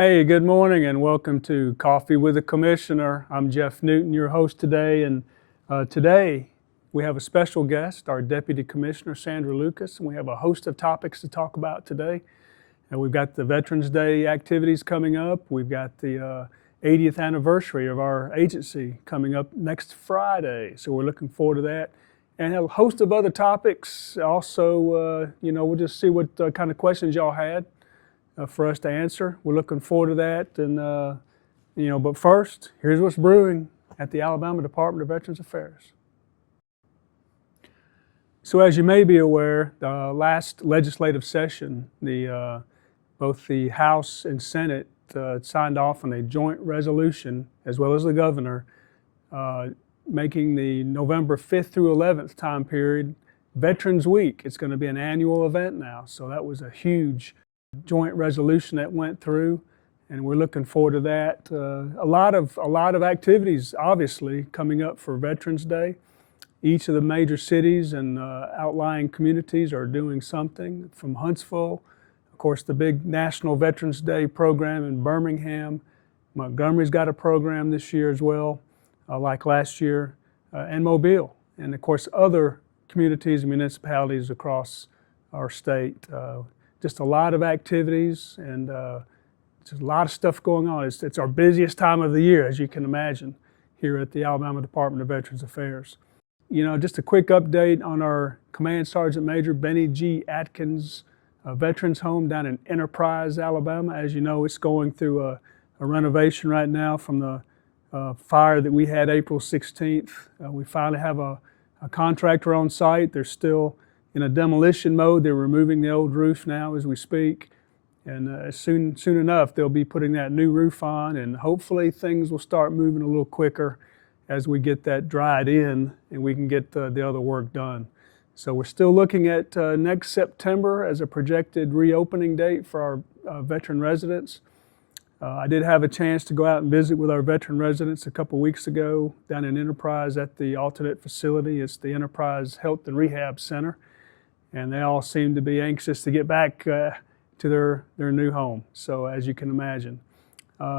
Hey, good morning and welcome to Coffee with the Commissioner. I'm Jeff Newton, your host today, and today we have a special guest, our Deputy Commissioner, Sandra Lucas, and we have a host of topics to talk about today. And we've got the Veterans Day activities coming up. We've got the 80th anniversary of our agency coming up next Friday, so we're looking forward to that. And a host of other topics. Also, we'll just see what kind of questions y'all had for us to answer. We're looking forward to that. And, but first, here's what's brewing at the Alabama Department of Veterans Affairs. So as you may be aware, the last legislative session, both the House and Senate signed off on a joint resolution, as well as the governor, making the November 5th through 11th time period Veterans Week. It's going to be an annual event now, so that was a huge joint resolution that went through, and we're looking forward to that. A lot of activities, obviously, coming up for Veterans Day. Each of the major cities and outlying communities are doing something. From Huntsville, of course, the big National Veterans Day program in Birmingham. Montgomery's got a program this year as well, like last year, and Mobile, and of course other communities and municipalities across our state. Just a lot of activities and just a lot of stuff going on. It's our busiest time of the year, as you can imagine, here at the Alabama Department of Veterans Affairs. Just a quick update on our Command Sergeant Major Benny G. Atkins Veterans Home down in Enterprise, Alabama. As you know, it's going through a renovation right now from the fire that we had April 16th. We finally have a contractor on site. They're still in a demolition mode. They're removing the old roof now as we speak, and soon enough they'll be putting that new roof on, and hopefully things will start moving a little quicker as we get that dried in and we can get the other work done. So we're still looking at next September as a projected reopening date for our veteran residents. I did have a chance to go out and visit with our veteran residents a couple weeks ago down in Enterprise at the alternate facility. It's the Enterprise Health and Rehab Center, and they all seem to be anxious to get back to their new home, so as you can imagine.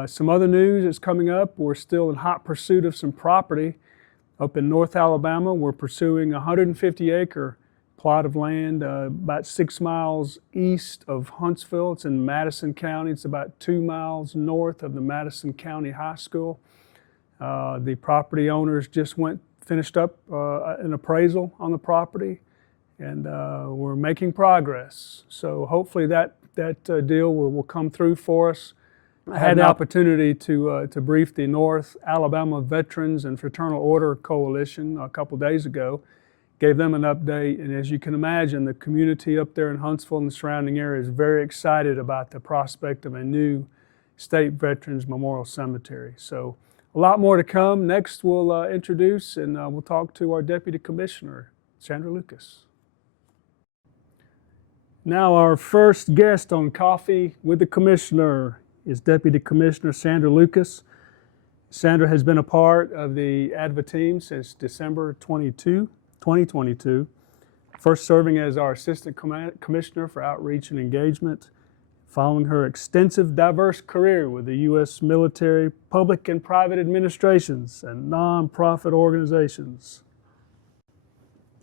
Some other news is coming up. We're still in hot pursuit of some property up in North Alabama. We're pursuing a 150-acre plot of land about 6 miles east of Huntsville. It's in Madison County. It's about 2 miles north of the Madison County High School. The property owners just finished up an appraisal on the property, and we're making progress. So hopefully that deal will come through for us. I had the opportunity to brief the North Alabama Veterans and Fraternal Order Coalition a couple days ago. Gave them an update, and as you can imagine, the community up there in Huntsville and the surrounding area is very excited about the prospect of a new State Veterans Memorial Cemetery. So a lot more to come. Next we'll introduce and we'll talk to our Deputy Commissioner, Sandra Lucas. Now our first guest on Coffee with the Commissioner is Deputy Commissioner Sandra Lucas. Sandra has been a part of the ADVA team since December 2022, first serving as our Assistant Commissioner for Outreach and Engagement, following her extensive, diverse career with the U.S. military, public and private administrations, and nonprofit organizations.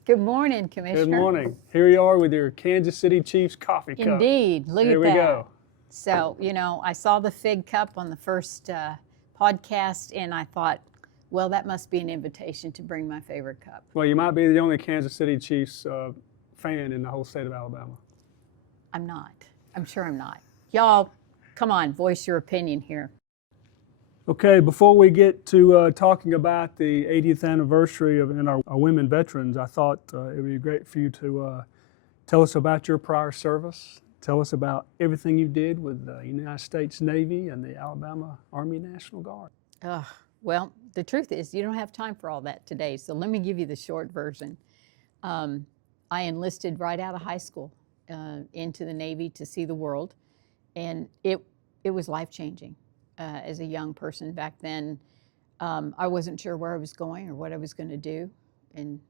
Good morning, Commissioner. Good morning. Here you are with your Kansas City Chiefs coffee cup. Indeed. Look at that. Here we go. So, I saw the fig cup on the first podcast, and I thought, well, that must be an invitation to bring my favorite cup. Well, you might be the only Kansas City Chiefs fan in the whole state of Alabama. I'm not. I'm sure I'm not. Y'all, come on, voice your opinion here. Okay, before we get to talking about the 80th anniversary of our women veterans, I thought it would be great for you to tell us about your prior service. Tell us about everything you did with the United States Navy and the Alabama Army National Guard. Well, the truth is you don't have time for all that today, so let me give you the short version. I enlisted right out of high school into the Navy to see the world, and it was life-changing. As a young person back then, I wasn't sure where I was going or what I was going to do, and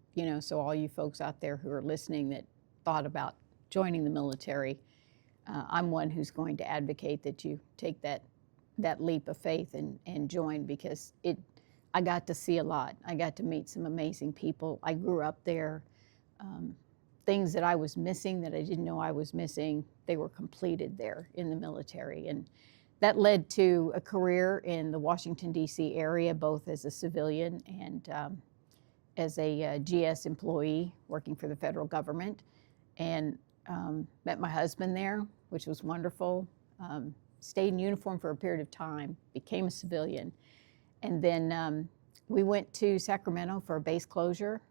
so all you folks out there who are listening that thought about joining the military, I'm one who's going to advocate that you take that that leap of faith and joined because I got to see a lot. I got to meet some amazing people. I grew up there. Things that I was missing that I didn't know I was missing, they were completed there in the military. And that led to a career in the Washington, D.C. area, both as a civilian and as a GS employee working for the federal government. And met my husband there, which was wonderful. Stayed in uniform for a period of time, became a civilian. And then we went to Sacramento for a base closure.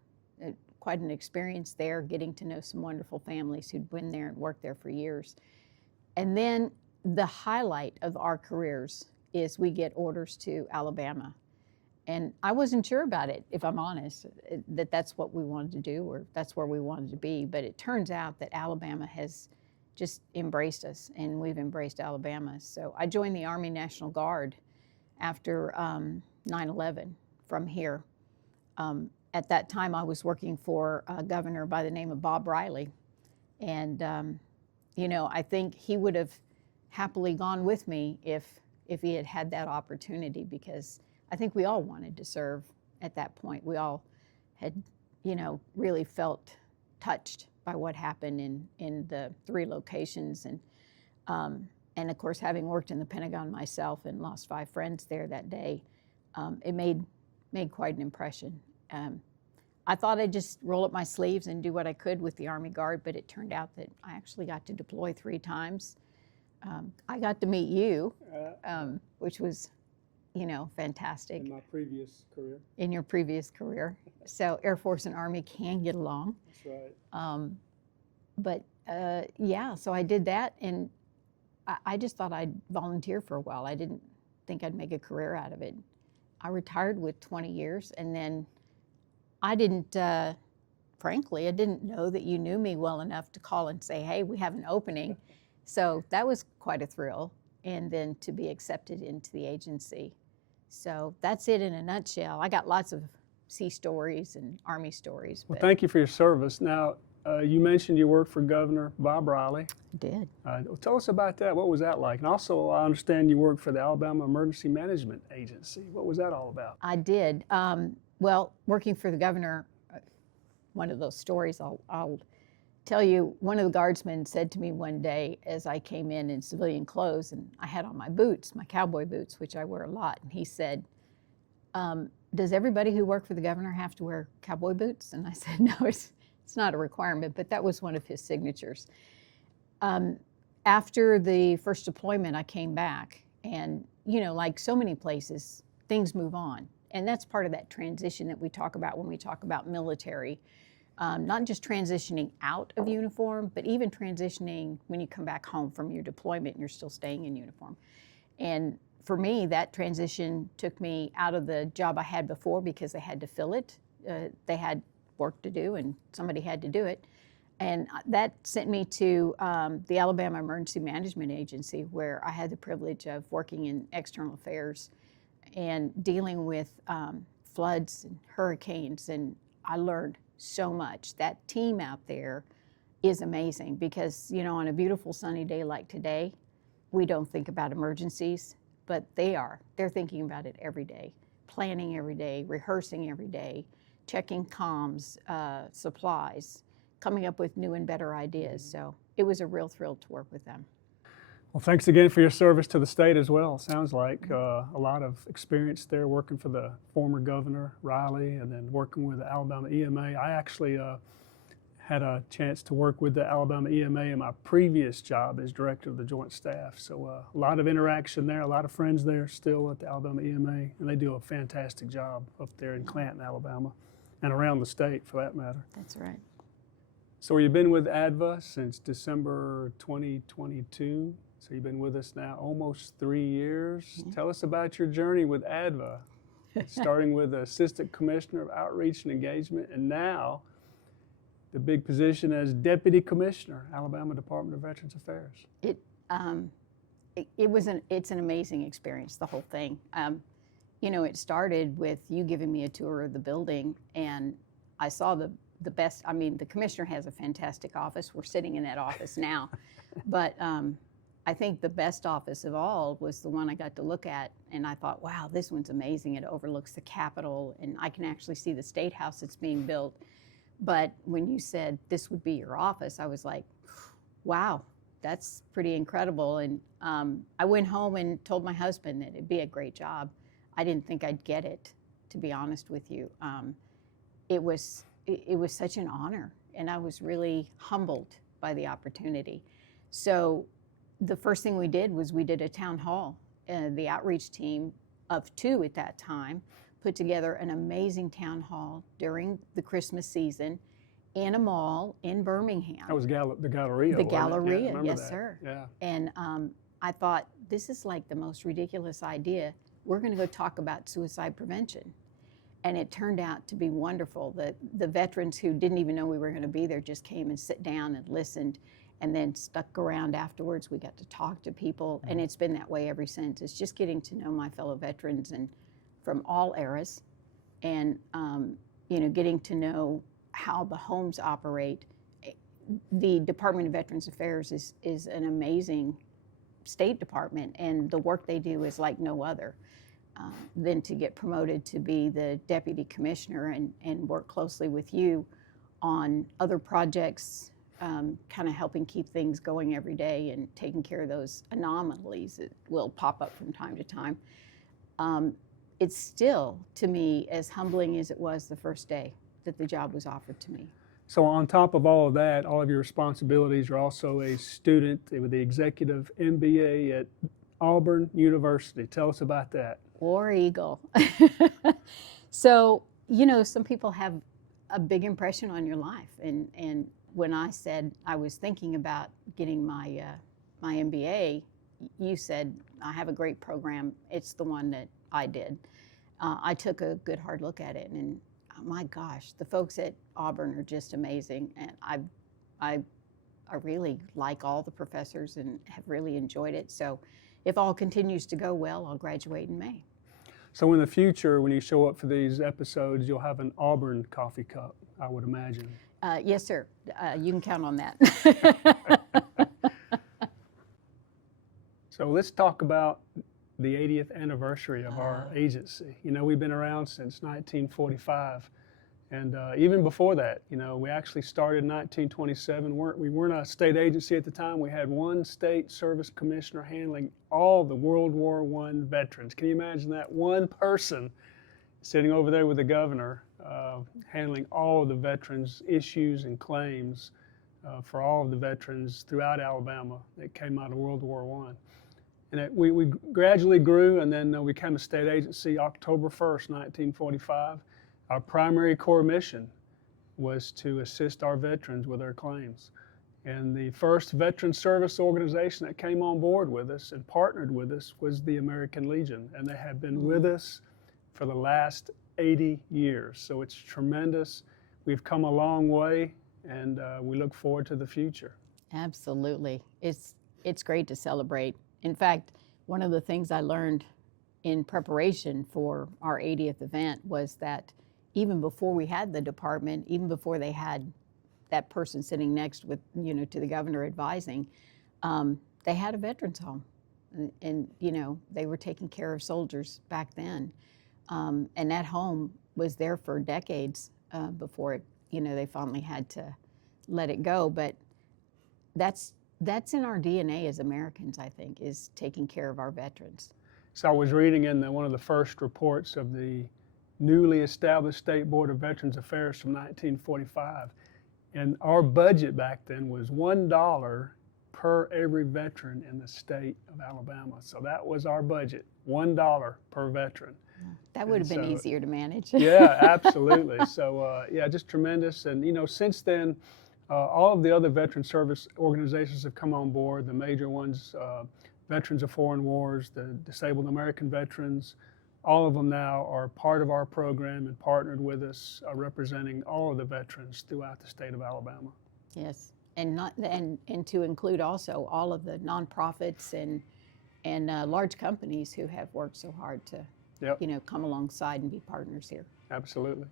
Quite an experience there, getting to know some wonderful families who'd been there and worked there for years. And then the highlight of our careers is we get orders to Alabama. And I wasn't sure about it, if I'm honest, that that's what we wanted to do or that's where we wanted to be. But it turns out that Alabama has just embraced us, and we've embraced Alabama. So I joined the Army National Guard after 9/11 from here. At that time, I was working for a governor by the name of Bob Riley. And, I think he would have happily gone with me if he had had that opportunity, because I think we all wanted to serve at that point. We all had, really felt touched by what happened in the 3 locations. And of course, having worked in the Pentagon myself and lost 5 friends there that day, it made quite an impression. I thought I'd just roll up my sleeves and do what I could with the Army Guard, but it turned out that I actually got to deploy 3 times. I got to meet you, which was, fantastic. In my previous career. In your previous career. So Air Force and Army can get along. That's right. So I did that, and I just thought I'd volunteer for a while. I didn't think I'd make a career out of it. I retired with 20 years, and then I didn't, frankly, I didn't know that you knew me well enough to call and say, hey, we have an opening. So that was quite a thrill, and then to be accepted into the agency. So that's it in a nutshell. I got lots of sea stories and Army stories. Well, thank you for your service. Now, you mentioned you worked for Governor Bob Riley. I did. Tell us about that. What was that like? And also, I understand you worked for the Alabama Emergency Management Agency. What was that all about? I did. Well, working for the governor, one of those stories I'll tell you, one of the guardsmen said to me one day as I came in civilian clothes, and I had on my boots, my cowboy boots, which I wear a lot, and he said, does everybody who worked for the governor have to wear cowboy boots? And I said, no, it's not a requirement, but that was one of his signatures. After the first deployment, I came back, and like so many places, things move on. And that's part of that transition that we talk about when we talk about military. Not just transitioning out of uniform, but even transitioning when you come back home from your deployment and you're still staying in uniform. And for me, that transition took me out of the job I had before because they had to fill it. They had work to do and somebody had to do it. And that sent me to the Alabama Emergency Management Agency, where I had the privilege of working in external affairs and dealing with floods and hurricanes, and I learned so much. That team out there is amazing because, on a beautiful sunny day like today, we don't think about emergencies, but they are. They're thinking about it every day, planning every day, rehearsing every day, checking comms, supplies, coming up with new and better ideas. So it was a real thrill to work with them. Well, thanks again for your service to the state as well. Sounds like a lot of experience there working for the former Governor Riley and then working with the Alabama EMA. I actually had a chance to work with the Alabama EMA in my previous job as director of the Joint Staff. So a lot of interaction there, a lot of friends there still at the Alabama EMA, and they do a fantastic job up there in Clanton, Alabama, and around the state for that matter. That's right. So you've been with ADVA since December 2022. So you've been with us now almost 3 years. Yeah. Tell us about your journey with ADVA, starting with Assistant Commissioner of Outreach and Engagement, and now the big position as Deputy Commissioner, Alabama Department of Veterans Affairs. It's an amazing experience, the whole thing. It started with you giving me a tour of the building, and I saw the best. I mean, the commissioner has a fantastic office. We're sitting in that office now, but I think the best office of all was the one I got to look at, and I thought, wow, this one's amazing. It overlooks the Capitol, and I can actually see the State House that's being built. But when you said this would be your office, I was like, wow, that's pretty incredible. And I went home and told my husband that it'd be a great job. I didn't think I'd get it, to be honest with you. It was such an honor, and I was really humbled by the opportunity. So the first thing we did was we did a town hall. The outreach team of 2 at that time put together an amazing town hall during the Christmas season in a mall in Birmingham. That was the Galleria. The wasn't it? Galleria, Yeah, yes, that. sir. Yeah. And I thought, this is like the most ridiculous idea. We're going to go talk about suicide prevention. And it turned out to be wonderful. The veterans who didn't even know we were going to be there just came and sat down and listened, and then stuck around afterwards. We got to talk to people, and it's been that way ever since. It's just getting to know my fellow veterans and from all eras, and getting to know how the homes operate. The Department of Veterans Affairs is an amazing State Department, and the work they do is like no other. Then to get promoted to be the deputy commissioner and work closely with you on other projects, kind of helping keep things going every day and taking care of those anomalies that will pop up from time to time. It's still, to me, as humbling as it was the first day that the job was offered to me. So on top of all of that, all of your responsibilities, you're also a student with the executive MBA at Auburn University. Tell us about that. War Eagle. So, some people have a big impression on your life. And when I said I was thinking about getting my MBA, you said, I have a great program. It's the one that I did. I took a good hard look at it, and my gosh, the folks at Auburn are just amazing. And I really like all the professors and have really enjoyed it. So if all continues to go well, I'll graduate in May. So in the future, when you show up for these episodes, you'll have an Auburn coffee cup, I would imagine. Yes, sir. You can count on that. So let's talk about the 80th anniversary of our agency. We've been around since 1945. And even before that, we actually started in 1927. We weren't a state agency at the time. We had one state service commissioner handling all the World War I veterans. Can you imagine that? One person sitting over there with the governor, handling all of the veterans' issues and claims for all of the veterans throughout Alabama that came out of World War I. And we gradually grew, and then we became a state agency October 1st, 1945. Our primary core mission was to assist our veterans with their claims. And the first veteran service organization that came on board with us and partnered with us was the American Legion. And they have been with us for the last 80 years. So it's tremendous. We've come a long way, and we look forward to the future. Absolutely. It's great to celebrate. In fact, one of the things I learned in preparation for our 80th event was that even before we had the department, even before they had that person sitting next with, to the governor advising, they had a veterans home. And they were taking care of soldiers back then. And that home was there for decades before it, they finally had to let it go. But that's in our DNA as Americans, I think, is taking care of our veterans. So I was reading in one of the first reports of the newly established State Board of Veterans Affairs from 1945. And our budget back then was $1 per every veteran in the state of Alabama. So that was our budget, $1 per veteran. That would have been easier to manage. Yeah, absolutely. So just tremendous. And since then, all of the other veteran service organizations have come on board, the major ones, Veterans of Foreign Wars, the Disabled American Veterans. All of them now are part of our program and partnered with us, representing all of the veterans throughout the state of Alabama. Yes, and to include also all of the nonprofits and large companies who have worked so hard to come alongside and be partners here. Absolutely.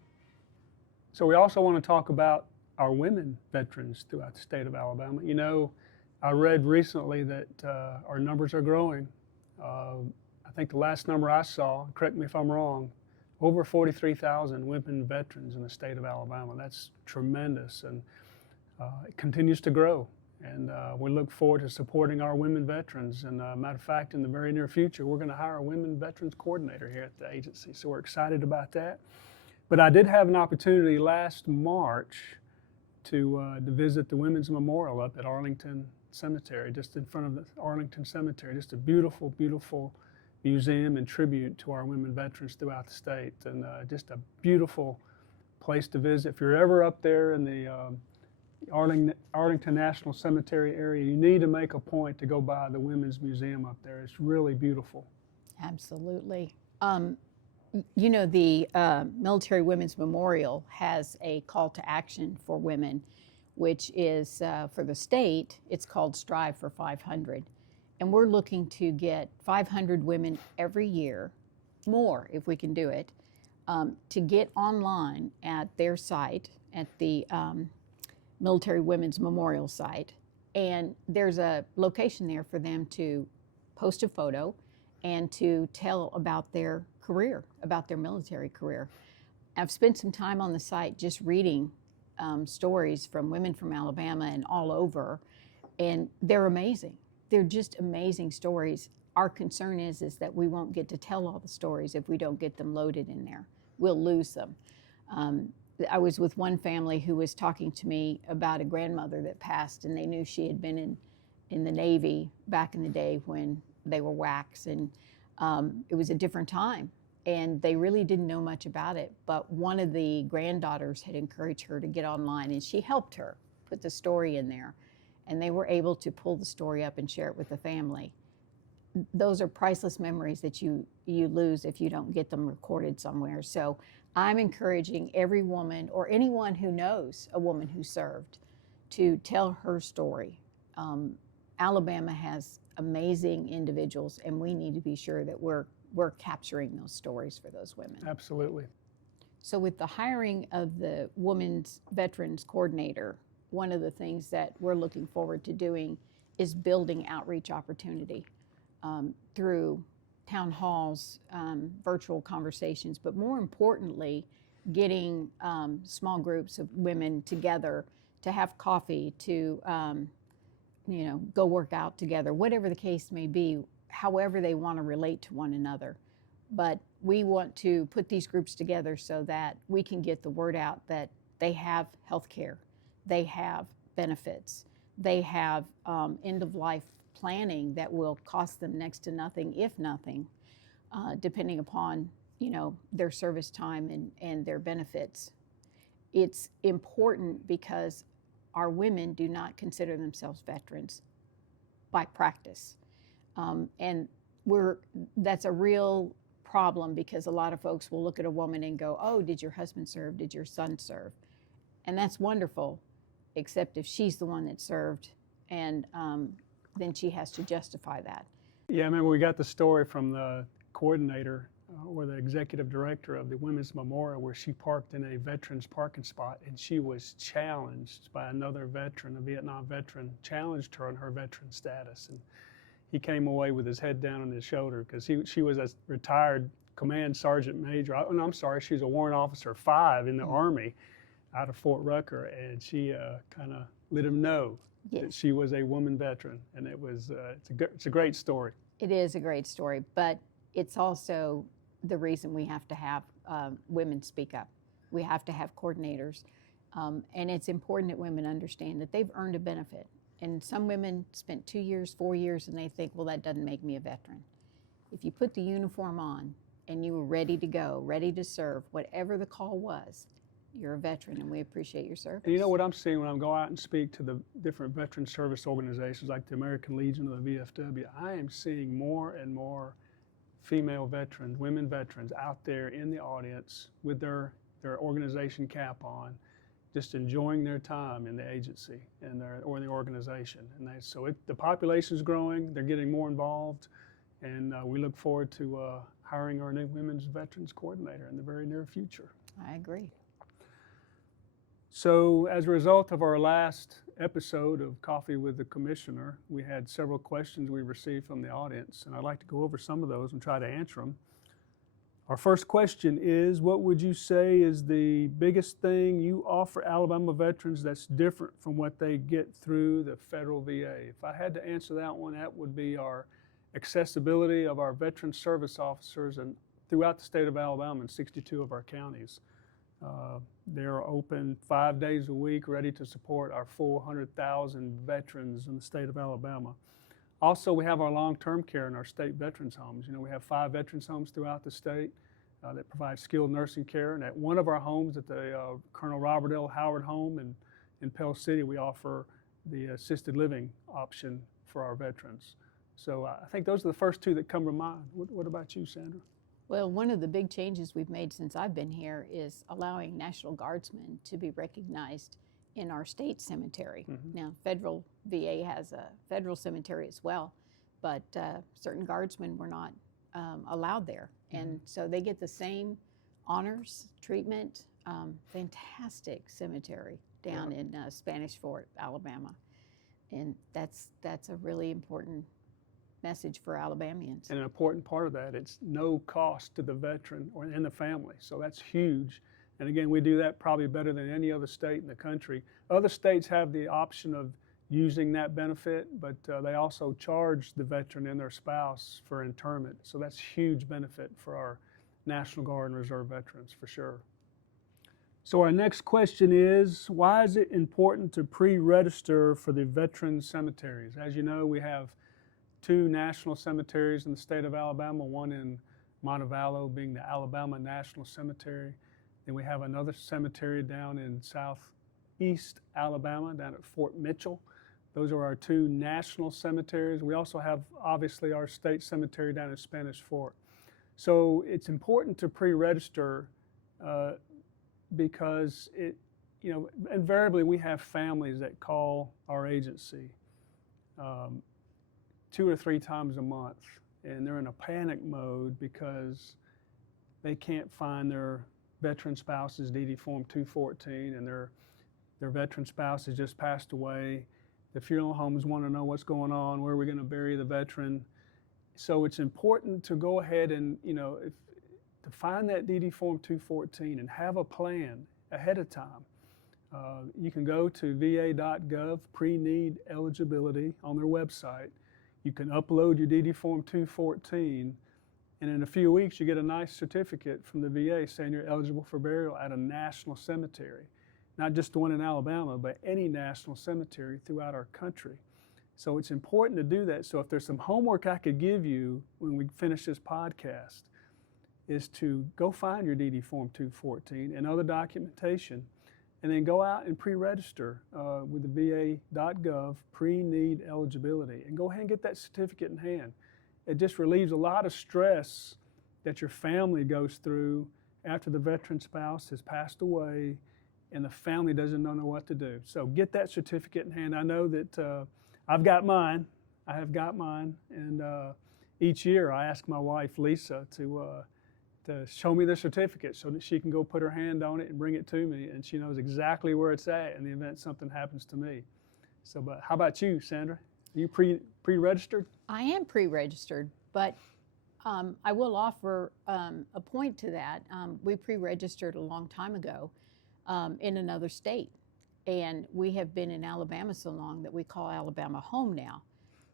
So we also want to talk about our women veterans throughout the state of Alabama. I read recently that our numbers are growing. I think the last number I saw, correct me if I'm wrong, over 43,000 women veterans in the state of Alabama. That's tremendous, and it continues to grow. And we look forward to supporting our women veterans. And matter of fact, in the very near future, we're going to hire a women veterans coordinator here at the agency. So we're excited about that. But I did have an opportunity last March to visit the Women's Memorial up at Arlington Cemetery, just in front of the Arlington Cemetery. Just a beautiful, beautiful museum and tribute to our women veterans throughout the state. And just a beautiful place to visit. If you're ever up there in the Arlington National Cemetery area, you need to make a point to go by the Women's Museum up there. It's really beautiful. Absolutely. You know, the Military Women's Memorial has a call to action for women, which is for the state, it's called Strive for 500. And we're looking to get 500 women every year, more if we can do it, to get online at their site, at the Military Women's Memorial site. And there's a location there for them to post a photo and to tell about their career, about their military career. I've spent some time on the site just reading stories from women from Alabama and all over, and they're amazing. They're just amazing stories. Our concern is that we won't get to tell all the stories if we don't get them loaded in there. We'll lose them. I was with one family who was talking to me about a grandmother that passed, and they knew she had been in the Navy back in the day when they were WACs, and it was a different time, and they really didn't know much about it. But one of the granddaughters had encouraged her to get online, and she helped her put the story in there, and they were able to pull the story up and share it with the family. Those are priceless memories that you lose if you don't get them recorded somewhere. So I'm encouraging every woman or anyone who knows a woman who served to tell her story. Alabama has amazing individuals, and we need to be sure that we're capturing those stories for those women. Absolutely. So with the hiring of the Women's Veterans Coordinator, one of the things that we're looking forward to doing is building outreach opportunity through town halls, virtual conversations, but more importantly, getting small groups of women together to have coffee, to go work out together, whatever the case may be, however they want to relate to one another. But we want to put these groups together so that we can get the word out that they have health care, they have benefits, they have end-of-life planning that will cost them next to nothing, if nothing, depending upon their service time and their benefits. It's important because our women do not consider themselves veterans by practice. And that's a real problem, because a lot of folks will look at a woman and go, oh, did your husband serve? Did your son serve? And that's wonderful, except if she's the one that served, and then she has to justify that. Yeah, I remember we got the story from the coordinator or the executive director of the Women's Memorial, where she parked in a veteran's parking spot, and she was challenged by another veteran, a Vietnam veteran, challenged her on her veteran status. And he came away with his head down on his shoulder, because she was a retired command sergeant major. I'm sorry, she was a warrant officer 5 in the Army out of Fort Rucker, and she kind of let him know that she was a woman veteran, and it's a great story. It is a great story, but it's also the reason we have to have women speak up. We have to have coordinators, and it's important that women understand that they've earned a benefit. And some women spent 2 years, 4 years, and they think, well, that doesn't make me a veteran. If you put the uniform on and you were ready to go, ready to serve, whatever the call was, you're a veteran, and we appreciate your service. And you know what I'm seeing when I go out and speak to the different veteran service organizations like the American Legion or the VFW, I am seeing more and more female veterans, women veterans out there in the audience with their organization cap on, just enjoying their time in the agency and or the organization. And the population is growing, they're getting more involved, and we look forward to hiring our new Women's Veterans Coordinator in the very near future. I agree. So as a result of our last episode of Coffee with the Commissioner, we had several questions we received from the audience, and I'd like to go over some of those and try to answer them. Our first question is, what would you say is the biggest thing you offer Alabama veterans that's different from what they get through the federal VA? If I had to answer that one, that would be our accessibility of our veteran service officers and throughout the state of Alabama in 62 of our counties. They're open 5 days a week, ready to support our 400,000 veterans in the state of Alabama. Also, we have our long-term care in our state veterans homes. You know, we have 5 veterans homes throughout the state that provide skilled nursing care. And at one of our homes, at the Colonel Robert L. Howard home in Pell City, we offer the assisted living option for our veterans. So I think those are the first 2 that come to mind. What about you, Sandra? Well, one of the big changes we've made since I've been here is allowing National Guardsmen to be recognized in our state cemetery. Mm-hmm. Now, federal VA has a federal cemetery as well, but certain guardsmen were not allowed there. Mm-hmm. And so they get the same honors, treatment, fantastic cemetery down in Spanish Fort, Alabama. And that's a really important message for Alabamians. And an important part of that, it's no cost to the veteran or in the family. So that's huge. And again, we do that probably better than any other state in the country. Other states have the option of using that benefit, but they also charge the veteran and their spouse for interment. So that's huge benefit for our National Guard and Reserve veterans, for sure. So our next question is, why is it important to pre-register for the veteran cemeteries? As you know, we have 2 national cemeteries in the state of Alabama, one in Montevallo being the Alabama National Cemetery. Then we have another cemetery down in southeast Alabama, down at Fort Mitchell. Those are our 2 national cemeteries. We also have, obviously, our state cemetery down in Spanish Fort. So it's important to pre-register because invariably we have families that call our agency 2 or 3 times a month, and they're in a panic mode because they can't find their veteran spouse's DD Form 214, and their veteran spouse has just passed away. The funeral homes want to know what's going on, where are we going to bury the veteran. So it's important to go ahead and, to find that DD Form 214 and have a plan ahead of time. You can go to va.gov pre-need eligibility on their website. You can upload your DD Form 214, and in a few weeks you get a nice certificate from the VA saying you're eligible for burial at a national cemetery. Not just the one in Alabama, but any national cemetery throughout our country. So it's important to do that. So if there's some homework I could give you when we finish this podcast, is to go find your DD Form 214 and other documentation, and then go out and pre-register with the va.gov pre-need eligibility, and go ahead and get that certificate in hand. It just relieves a lot of stress that your family goes through after the veteran spouse has passed away and the family doesn't know what to do. So get that certificate in hand. I know that I've got mine. I have got mine, and each year I ask my wife Lisa to show me the certificate so that she can go put her hand on it and bring it to me, and she knows exactly where it's at in the event something happens to me. So, but how about you, Sandra? Are you pre-registered? I am pre-registered, but I will offer a point to that. We pre-registered a long time ago in another state, and we have been in Alabama so long that we call Alabama home now.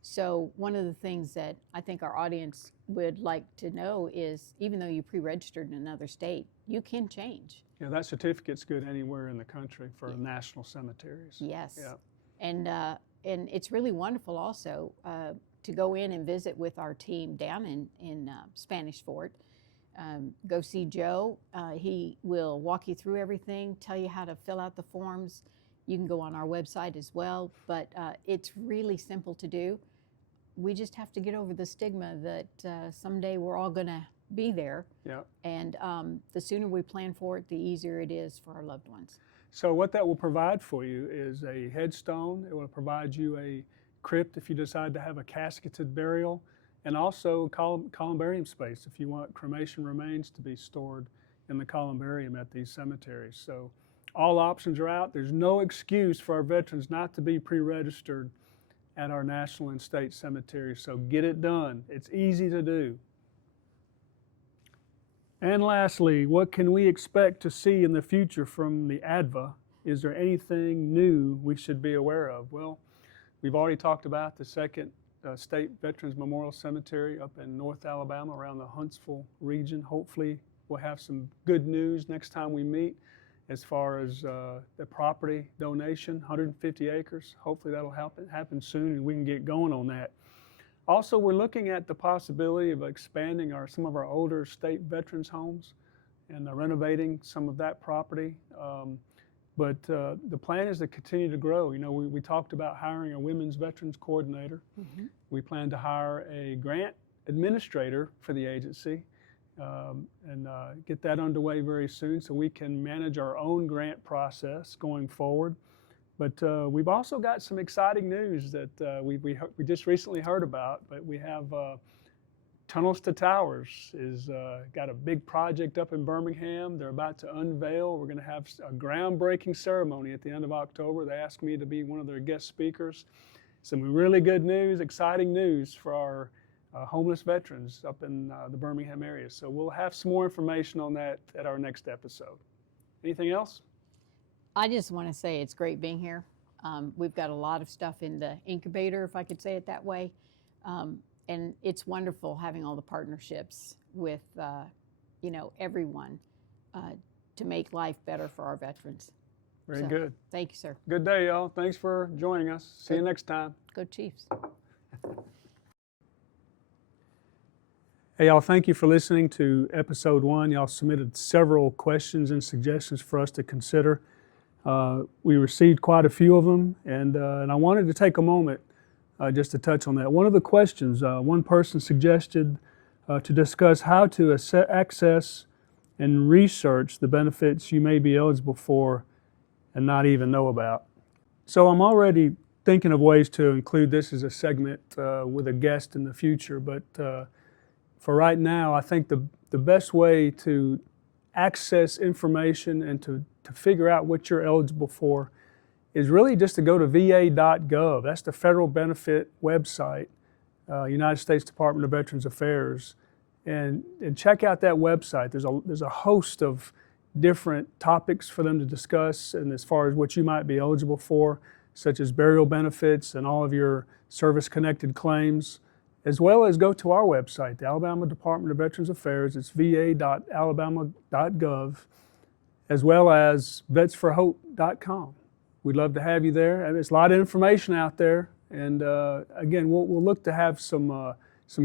So one of the things that I think our audience would like to know is, even though you pre-registered in another state, you can change. Yeah, that certificate's good anywhere in the country for national cemeteries. Yes. Yeah. And it's really wonderful also to go in and visit with our team down in Spanish Fort. Go see Joe. He will walk you through everything, tell you how to fill out the forms. You can go on our website as well, but it's really simple to do. We just have to get over the stigma that someday we're all going to be there. Yeah. And the sooner we plan for it, the easier it is for our loved ones. So what that will provide for you is a headstone. It will provide you a crypt if you decide to have a casketed burial, and also columbarium space if you want cremation remains to be stored in the columbarium at these cemeteries. So All options are out. There's no excuse for our veterans not to be pre-registered at our national and state cemeteries, so get it done. It's easy to do. And lastly, what can we expect to see in the future from the ADVA? Is there anything new we should be aware of? Well, we've already talked about the second State Veterans Memorial Cemetery up in North Alabama around the Huntsville region. Hopefully we'll have some good news next time we meet as far as the property donation, 150 acres. Hopefully that'll happen soon and we can get going on that. Also, we're looking at the possibility of expanding some of our older state veterans homes and renovating some of that property. But the plan is to continue to grow. You know, we talked about hiring a women's veterans coordinator. Mm-hmm. We plan to hire a grant administrator for the agency and get that underway very soon so we can manage our own grant process going forward. But we've also got some exciting news that we just recently heard about, but we have Tunnels to Towers is got a big project up in Birmingham. They're about to unveil. We're going to have a groundbreaking ceremony at the end of October. They asked me to be one of their guest speakers. Some really good news, exciting news for our homeless veterans up in the Birmingham area. So we'll have some more information on that at our next episode. Anything else? I just want to say it's great being here. We've got a lot of stuff in the incubator, if I could say it that way. And it's wonderful having all the partnerships with, you know, everyone to make life better for our veterans. Very good. Thank you, sir. Good day, y'all. Thanks for joining us. See you next time. Go Chiefs. Hey, y'all, thank you for listening to episode 1. Y'all submitted several questions and suggestions for us to consider. We received quite a few of them, and I wanted to take a moment just to touch on that. One of the questions, one person suggested to discuss how to access and research the benefits you may be eligible for and not even know about. So I'm already thinking of ways to include this as a segment with a guest in the future, but for right now, I think the best way to access information and to figure out what you're eligible for is really just to go to va.gov. That's the federal benefit website, United States Department of Veterans Affairs, and check out that website. There's a host of different topics for them to discuss, and as far as what you might be eligible for, such as burial benefits and all of your service-connected claims, as well as go to our website, the Alabama Department of Veterans Affairs. It's va.alabama.gov, as well as vetsforhope.com. We'd love to have you there. And there's a lot of information out there. And again, we'll look to have some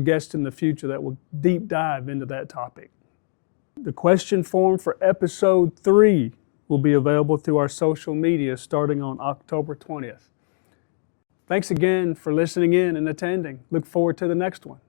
guests in the future that will deep dive into that topic. The question form for episode 3 will be available through our social media starting on October 20th. Thanks again for listening in and attending. Look forward to the next one.